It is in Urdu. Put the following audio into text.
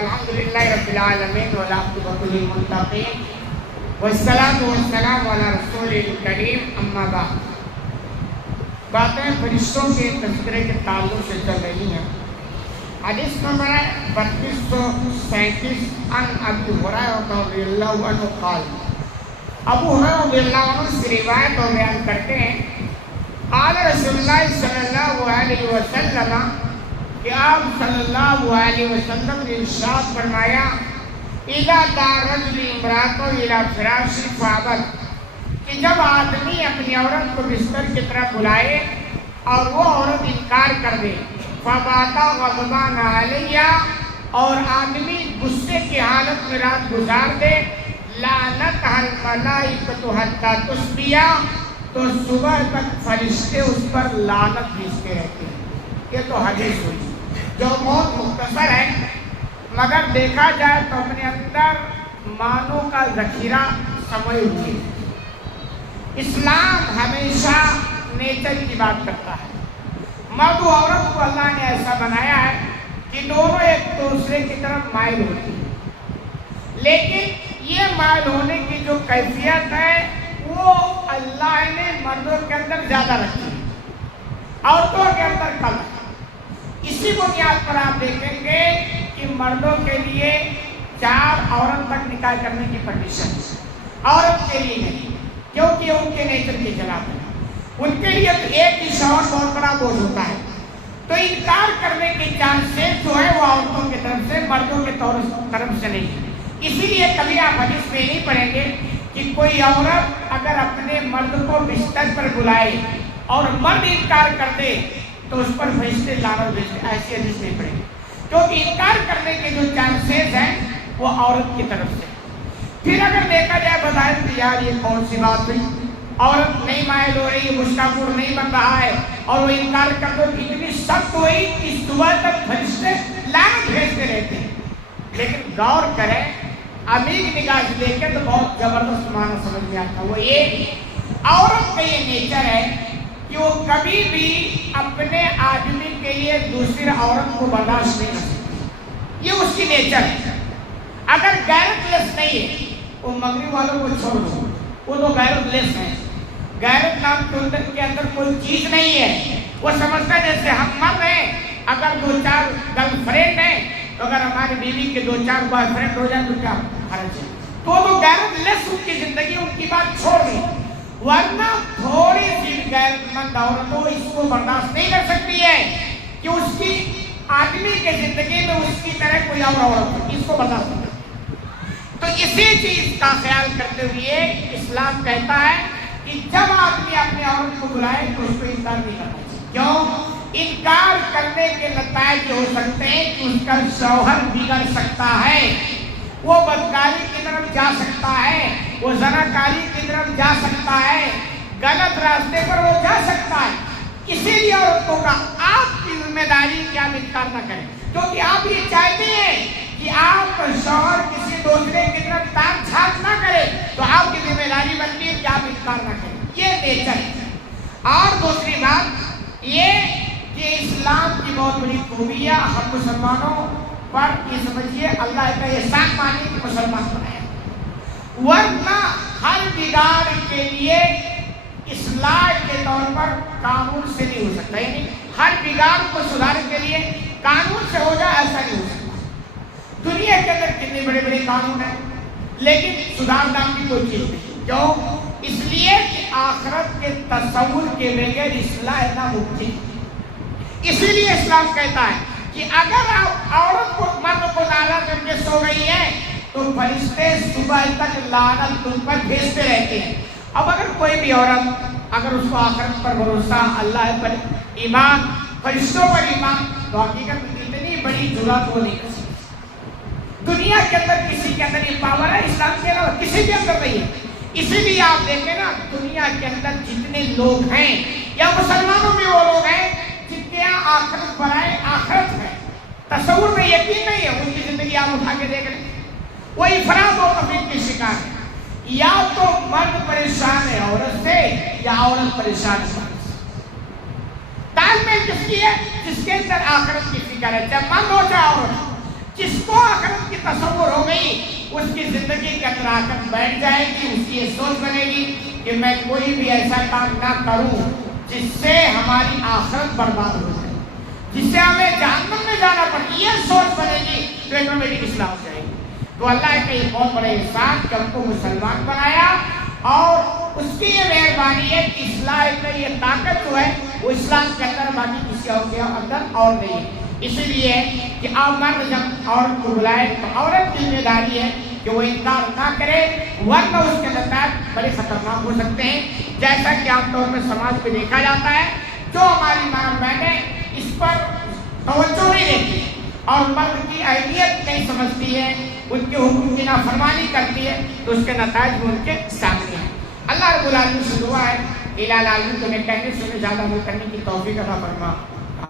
الحمدللہ رب العالمین والعاقبۃ للمتقین والصلاۃ والسلام علی رسول الکریم اما بعد. باتیں فرشتوں کے تذکرے کے تعلق سے چل رہی ہیں. حدیث نمبر ہے 3237 عن ابی ہریرہ رضی اللہ عنہ قال. ابو ہریرہ رضی اللہ عنہ سے روایت اور بیان کرتے ہیں قال رسول اللہ صلی اللہ علیہ وسلم کہ آپ صلی اللہ علیہ وسلم نے ارشاد فرمایا اذا دعا الرجل امرأته الى فراشه فابت، کہ جب آدمی اپنی عورت کو بستر کی طرف بلائے اور وہ عورت انکار کر دے، فباتا غضبان علیہ، اور آدمی غصے کی حالت میں رات گزار دے، لعنتها الملائکۃ حتی تصبح، تو صبح تک فرشتے اس پر لعنت بھیجتے رہتے ہیں. یہ تو حدیث ہوئی جو بہت مختصر ہے، مگر دیکھا جائے تو اپنے اندر معنوں کا ذخیرہ سموئے ہوئی ہے. اسلام ہمیشہ نیچر کی بات کرتا ہے. مرد و عورت کو اللہ نے ایسا بنایا ہے کہ دونوں ایک دوسرے کی طرف مائل ہوتی ہیں، لیکن یہ مائل ہونے کی جو کیفیت ہے وہ اللہ نے مردوں کے اندر زیادہ رکھی ہے، عورتوں کے اندر کم ہے. اسی بنیاد پر آپ دیکھیں گے کہ مردوں کے لیے 4 عورت تک نکاح کرنے کی پرمیشن ہے، عورت کے لیے نہیں، کیونکہ ان کے نیچر کے خلاف ہے. ان کے لیے تو ایک ہی شوہر بہت بڑا بوجھ ہوتا ہے. تو انکار کرنے کے چانسز جو ہے وہ عورتوں کی طرف سے، مردوں کے طرف سے نہیں ہے. اسی لیے کبھی آپ حدیث میں نہیں پڑھیں گے کہ کوئی عورت اگر اپنے مرد کو بستر پر بلائے اور مرد انکار کر دے تو اس پر فرشتے لعنت بھیجتے، ایسی حدیث نہیں پڑھیں گے، کیونکہ انکار کرنے کے جو چانسز ہیں وہ عورت کی طرف سے. پھر اگر دیکھا جائے بظاہر تو یار یہ کون سی بات ہوئی، عورت نہیں مائل ہو رہی ہے، مشکا پور نہیں بن رہا ہے اور وہ انکار کر دو، اتنی سخت ہوئی کہ صبح تک فرشتے لعنت بھیجتے رہتے ہیں. لیکن غور کریں، عمیق نگاہ سے دیکھیں تو بہت زبردست معنی سمجھ میں آتا. وہ یہ عورت کا یہ نیچر ہے کہ وہ کبھی بھی اپنے آدمی کے لیے دوسری عورت کو برداشت نہیں کر سکتی. یہ اس کی نیچر ہے. اگر غیرت لیس نہیں ہے، وہ مغرب والوں کو چھوڑ دو، وہ تو غیرت لیس ہیں. غیرت نام کے اندر کوئی چیز نہیں ہے. وہ سمجھتا ہے جیسے ہم مر رہے ہیں، اگر 2-4 گرل فرینڈ ہیں تو اگر ہماری بیوی کے 2-4 بوائے فرینڈ ہو جائیں تو کیا حرج ہے. تو وہ غیرت لیس ان کی زندگی، ان کی بات چھوڑ دی. ورنہ تھوڑی سی غیرت مند عورت تو اس کو برداشت نہیں کر سکتی ہے کہ اس کی آدمی کے زندگی میں اس کی طرح کوئی اور عورت ہو، اس کو برداشت نہیں. تو اسی چیز کا خیال کرتے ہوئے اسلام کہتا ہے کہ جب آدمی اپنی عورت کو بلائے تو اس کو انکار نہیں کرنا چاہیے. کیوں؟ انکار کرنے کے نتائج ہو سکتے ہیں کہ اس کا شوہر بگڑ سکتا ہے، وہ بدکاری کی طرف جا سکتا ہے، وہ زناکاری کی طرف جا سکتا ہے، غلط راستے پر وہ جا سکتا ہے. اسی لیے عورتوں کا آپ کی ذمہ داری کہ آپ انکار نہ کریں، کیونکہ آپ یہ چاہتے ہیں کہ آپ شوہر کسی دوسرے کی طرف تاک جھانک نہ کرے، تو آپ کی ذمہ داری بنتی ہے کہ آپ انکار نہ کریں. یہ نیچر ہے. اور دوسری بات یہ کہ اسلام کی بہت بڑی خوبیاں ہم مسلمانوں پر یہ سمجھیے اللہ کا احسان مانی کہ مسلمان بنایا. ورنہ ہر بگاڑ کے لیے اصلاح کے طور پر قانون سے نہیں ہو سکتا. یعنی ہر بگاڑ کو سدھارنے کے لیے قانون سے ہو جائے ایسا نہیں ہو سکتا. دنیا کے اندر کتنے بڑے بڑے قانون ہیں لیکن سدھار نام کی کوئی چیز نہیں. کیوں؟ اس لیے کہ آخرت کے تصور کے بغیر اصلاح ناممکن. اسی لیے اسلام کہتا ہے کہ اگر آپ عورت کو مرد کو ناراض کر کے سو گئی ہیں تو فرشتے صبح تک لعنت تم پر بھیجتے رہتے ہیں. اب اگر کوئی بھی عورت اگر اس کو آخرت پر بھروسہ، اللہ پر ایمان، فرشتوں پر ایمان، تو حقیقت میں اتنی بڑی جرات وہ نہیں کر سکتی. دنیا کے اندر کسی کے اندر یہ پاور ہے، اسلام کے علاوہ کسی کے اندر نہیں ہے. اسی لیے آپ دیکھیں نا، دنیا کے اندر جتنے لوگ ہیں یا مسلمانوں میں وہ لوگ ہیں جن کے یہاں آخرت برائے آخرت ہے، تصور میں یقین نہیں ہے، ان کی زندگی آپ اٹھا کے دیکھ لیں، وہ افراد و تفریق کی شکار ہے. یا تو مرد پریشان ہے عورت سے یا عورت پریشان ہے مرد سے. تال میں کس کی ہے؟ جس کے اندر آخرت کی فکر ہے، چاہے مرد ہو چاہے عورت. جس کو آخرت تصور ہو گئی، اس کی زندگی کے اندر آکر بیٹھ جائے گی، اس کی یہ سوچ بنے گی کہ میں کوئی بھی ایسا کام نہ کروں جس سے ہماری آخرت برباد ہو جائے، جس سے ہمیں جہنم میں جانا پڑے، یہ سوچ بنے گی تو آٹومیٹک اسلام ہو جائے گی۔ تو اللہ کا یہ بہت بڑا احسان کہ ہم کو مسلمان بنایا، اور اس کی یہ مہربانی ہے کہ اصلاح کا یہ طاقت جو ہے وہ اسلام کے اندر، باقی کسی اور کے اندر اور نہیں ہے۔ اسی لیے کہ آپ مرد جب عورت کو بلائے تو عورت کی ذمہ داری ہے کہ وہ انکار نہ کرے، ورنہ اس کے نتائج بڑے خطرناک ہو سکتے ہیں، جیسا کہ عام طور پر سماج پہ دیکھا جاتا ہے۔ جو ہماری ماں بہنیں اس پر توجہ نہیں دیتی اور مرد کی اہمیت نہیں سمجھتی ہے، ان کے حکم کی نافرمانی کرتی ہے، تو اس کے نتائج بھی ان کے سامنے ہیں۔ اللہ رب العالمین سے دعا ہے کہ الہ العالمین تمہیں کہنے سے زیادہ عمل کرنے کی توفیق عطا فرما۔